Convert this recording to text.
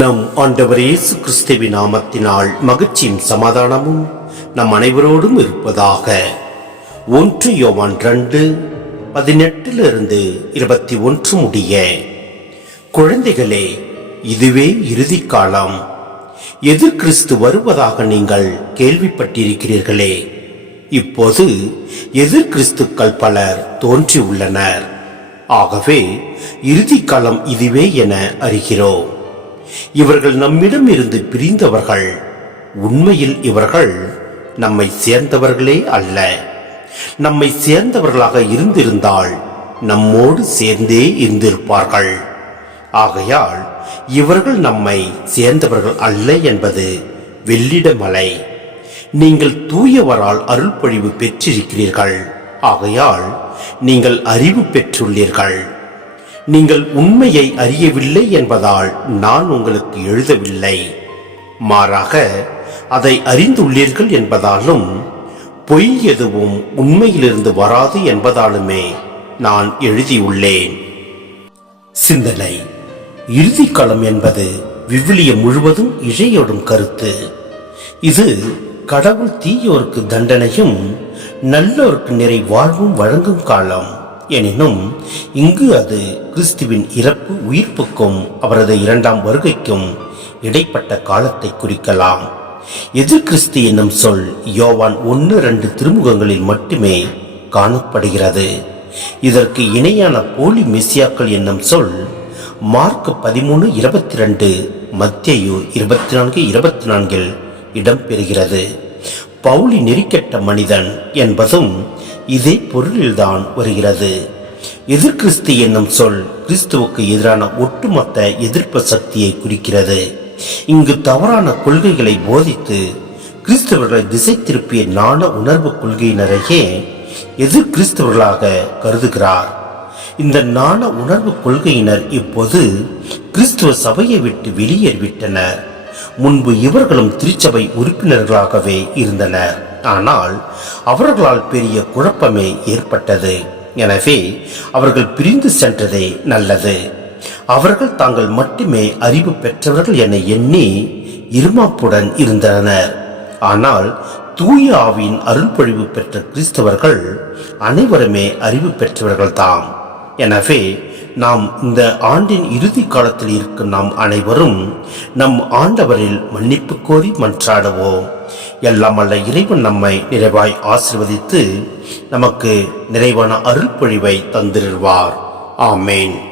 நம் ஆண்டவர் இயேசு கிறிஸ்துவி நாமத்தினால் மகிழ்ச்சியும் சமாதானமும் நம் அனைவரோடும் இருப்பதாக. ஒன்று யோவான் ரெண்டு பதினெட்டிலிருந்து இருபத்தி ஒன்று முடிய. குழந்தைகளே இதுவே இறுதி காலம். எதிர் கிறிஸ்து வருவதாக நீங்கள் கேள்விப்பட்டிருக்கிறீர்களே. இப்போது எதிர் கிறிஸ்துக்கள் பலர் தோன்றியுள்ளனர். ஆகவே இறுதி காலம் இதுவே என அறிகிறோம். இவர்கள் நம்மிடம் இருந்து பிரிந்தவர்கள். உண்மையில் இவர்கள் நம்மை சேர்ந்தவர்களே அல்ல. நம்மை சேர்ந்தவர்களாக இருந்திருந்தால் நம்மோடு சேர்ந்தே இருந்திருப்பார்கள். ஆகையால் இவர்கள் நம்மை சேர்ந்தவர்கள் அல்ல என்பது வெள்ளிடமலை. நீங்கள் தூயவரால் அருள்பொழிவு பெற்றிருக்கிறீர்கள். ஆகையால் நீங்கள் அறிவு பெற்றுள்ளீர்கள். நீங்கள் உண்மையை அறியவில்லை என்பதால் நான் உங்களுக்கு எழுதவில்லை. மாறாக அதை அறிந்துள்ளீர்கள் என்பதாலும் பொய் எதுவும் உண்மையிலிருந்து வராது என்பதாலுமே நான் எழுதியுள்ளேன். சிந்தனை. இறுதிக்களம் என்பது விவிலியம் முழுவதும் இழையோடும் கருத்து. இது கடவுள் தீயோருக்கு தண்டனையும் நல்லோருக்கு நிறை வாழ்வும் வழங்கும் காலம். எனினும் இங்கு அது கிறிஸ்துவின் இறப்பு உயிர்ப்புக்கும் அவரது இரண்டாம் வருகைக்கும் இடைப்பட்ட காலத்தை குறிக்கலாம். எதிர் கிறிஸ்து என்னும் சொல் யோவான் ஒன்று ரெண்டு திருமுகங்களில் மட்டுமே காணப்படுகிறது. இதற்கு இணையான போலி மெசியாக்கள் என்னும் சொல் மார்க் பதிமூணு இருபத்தி ரெண்டு மத்தியு இருபத்தி நான்கு இருபத்தி நான்கில் இடம்பெறுகிறது. பவுலி நெறிக்கட்ட மனிதன் என்பதும் இதே பொருளில்தான் வருகிறது. எதிர்கிறிஸ்து என்னும் சொல் கிறிஸ்துவுக்கு எதிரான ஒட்டுமொத்த எதிர்ப்பு சக்தியை குறிக்கிறது. இங்கு தவறான கொள்கைகளை போதித்து கிறிஸ்தவர்களை திசை திருப்பிய நாண உணர்வு கொள்கையினரையே எதிர் கிறிஸ்தவர்களாக கருதுகிறார். இந்த நாண உணர்வு கொள்கையினர் இப்போது கிறிஸ்துவ சபையை விட்டு வெளியேறிவிட்டனர். முன்பு இவர்களும் திருச்சபை உறுப்பினர்களாகவே இருந்தனர். ஆனால் அவர்களால் பெரிய குழப்பமே ஏற்பட்டது. எனவே அவர்கள் பிரிந்து சென்றதே நல்லது. அவர்கள் தாங்கள் மட்டுமே அறிவு பெற்றவர்கள் என எண்ணி இருமாப்புடன் இருந்தனர். ஆனால் தூய ஆவியின் அருள்பொழிவு பெற்ற கிறிஸ்தவர்கள் அனைவருமே அறிவு பெற்றவர்கள்தாம். எனவே நாம் இந்த ஆண்டின் இறுதி காலத்தில் இருக்கும் நாம் அனைவரும் நம் ஆண்டவரில் மன்னிப்பு கோரி மன்றாடுவோம். எல்லாம் அல்ல இறைவன் நம்மை நிறைவாய் ஆசிர்வதித்து நமக்கு நிறைவான அருள்பொழிவை தந்திருவார். ஆமேன்.